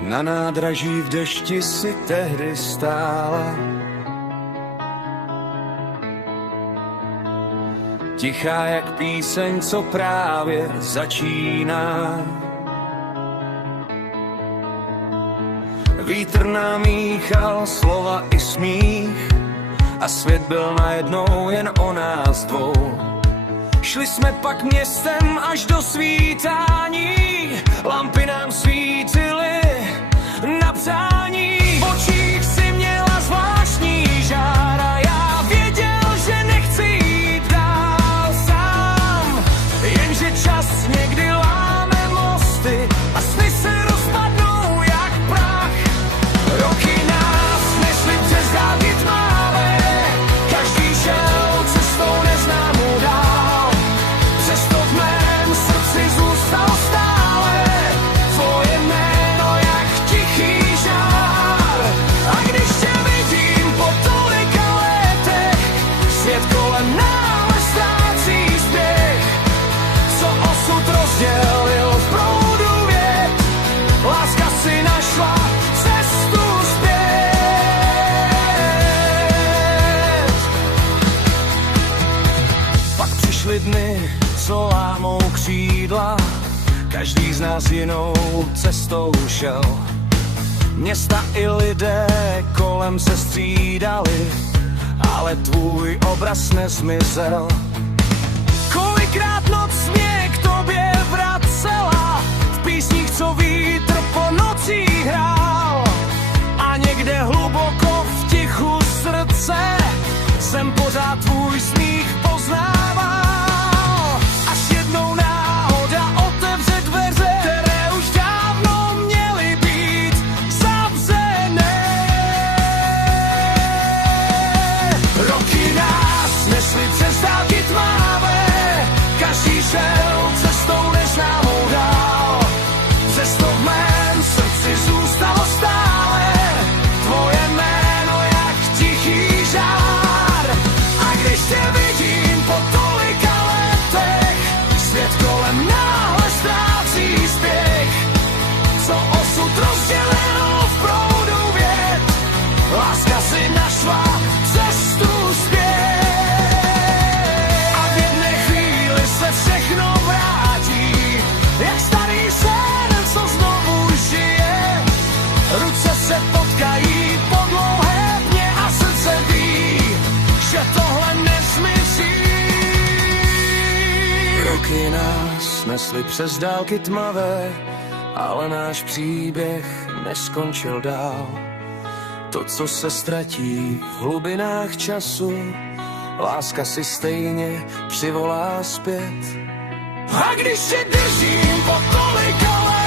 Na nádraží v dešti si tehdy stála, tichá jak píseň, co právě začíná. Vítr nám míchal slova i smích a svět byl najednou jen o nás dvou. Šli jsme pak městem až do svítání, lampy nám svítily na přání. V očích si měla zvláštní žár a já věděl, že nechci jít dál sám. Jenže čas někdy láme mosty a sny se rozpadnou jak prach. Roky nás nesly přes dálky tmavé, každý šel cestou neznámou dál. Přesto v mém srdci zůstalo stále tvoje jméno jak tichý žár. A když tě vidím po tolika letech, svět kolem náhle ztrácí spěch. Co osud rozdělil v proudu vět, láska si našla cestu zpět. Pak přišly dny, co lámou křídla, každý z nás jinou cestou šel. Města i lidé kolem se střídali, ale tvůj obraz nezmizel. Kolikrát noc mě k tobě vracela, v písních, co vítr po nocích hrál. A někde hluboko v tichu srdce jsem pořád tvůj smích poznával. Až jednou náhoda otevře dveře, které už dávno měly být zavřené. Roky nás nesly přes dálky tmavé, každý šel cestou neznámou dál. Přesto v mém srdci zůstalo stále tvoje jméno jak tichý žár. A když tě vidím po tolika letech, svět kolem náhle ztrácí spěch. Co osud rozdělil v proudu vět, láska si našla cestu zpět. A v jedné chvíli se všechno vrátí, jak starý sen, co znovu žije. Ruce se potkají po dlouhé dně a srdce ví, že tohle nezmizí. Roky nás nesly přes dálky tmavé, ale náš příběh neskončil dál. To, co se ztratí v hlubinách času, láska si stejně přivolá zpět. A když tě držím po tolika letech,